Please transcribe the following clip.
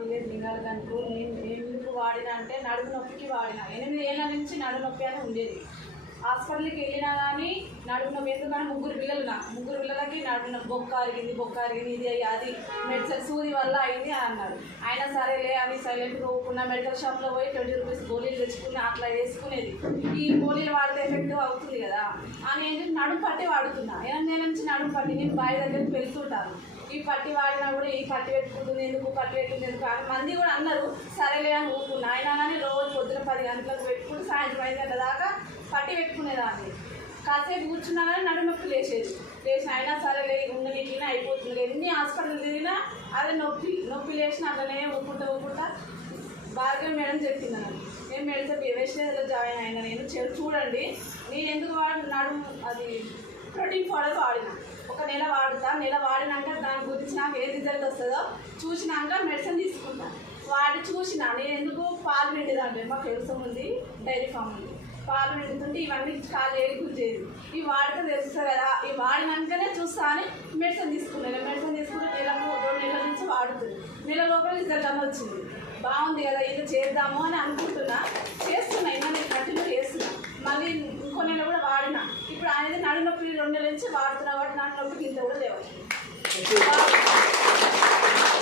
Village లింగాలకంటూ నేను ఎందుకు వాడినా అంటే నడుము నొప్పికి వాడిన 8 ఏళ్ళ నుంచి నడుము నొప్పి అని ఉండేది. హాస్పిటల్కి వెళ్ళినా కానీ నడుము నొప్పి ఎందుకంటే ముగ్గురు పిల్లలకి నడుము నొప్పి బొక్క అరిగింది ఇది అది మెడిసిన్ సూది వల్ల అయింది అని అన్నారు. అయినా సరేలే అని సైలెంట్ పోకుండా మెడికల్ షాప్లో పోయి 20 రూపీస్ గోళీలు తెచ్చుకుని అట్లా వేసుకునేది. ఈ గోళీలు వాడితే ఎఫెక్టివ్ అవుతుంది కదా అని ఏంటి నడుము పట్టి వాడుతున్నా. 8 ఏళ్ళ నుంచి నడుము పట్టి నేను బావి దగ్గరికి వెళ్తుంటాను. ఈ పట్టి వాడినా కూడా ఈ పట్టి పెట్టుకుంటుంది ఎందుకు అని మంది కూడా అన్నారు. సరేలే అని ఊరుకున్నా. అయినా కానీ రోజు పొద్దున 10 గంటలకు పెట్టుకుని సాయంత్రం 5 గంటల దాకా పట్టి పెట్టుకునేదాన్ని. కాసేపు కూర్చున్నా కానీ నడునొప్పి లేచేది. అయినా సరేలే ఉండనీటినే అయిపోతుంది. ఎన్ని హాస్పిటల్ తిరిగినా అదే నొప్పి లేచిన అట్లనే ఊపుకుంటా భార్గవి మేడం చెప్పింది. నేను మెడిసిన్ వేస్టేజ్లో జాయిన్ అయినా. నేను చూడండి నేను ఎందుకు నడుము అది ప్రోటీన్ పౌడర్ వాడిన. ఒక నెల వాడుతా. నెల వాడినాక దాని గురించి నాకు ఏ రిజల్ట్ వస్తుందో చూసినాక మెడిసిన్ తీసుకుంటాను. వాడి చూసిన నేను ఎందుకు పాలు పిండిదాంటే మాకు వ్యవసాయం ఉంది, డైరీ ఫామ్ ఉంది. పాలు పిండుతుంటే ఇవన్నీ కాలు ఏడుకునేది. ఇవి వాడితే తెలుస్తుంది కదా. ఇవి వాడినాకనే చూస్తా అని మెడిసిన్ తీసుకున్నాను. మెడిసిన్ తీసుకుంటే 2 నెలల నుంచి వాడుతుంది. నెల లోపల రిజల్ట్ అని వచ్చింది. బాగుంది కదా ఇది చేద్దాము అని అనుకుంటున్నా. చేస్తున్నా ఇంకా నేను కంటిన్యూ చేస్తున్నా. మళ్ళీ ఇంకో నెల కూడా వాడినా. ఇప్పుడు అనేది నడునొప్పి 2 నెలల నుంచి వాడుతున్నా కాబట్టి నాకు నొప్పి ఇంత కూడా లేవు.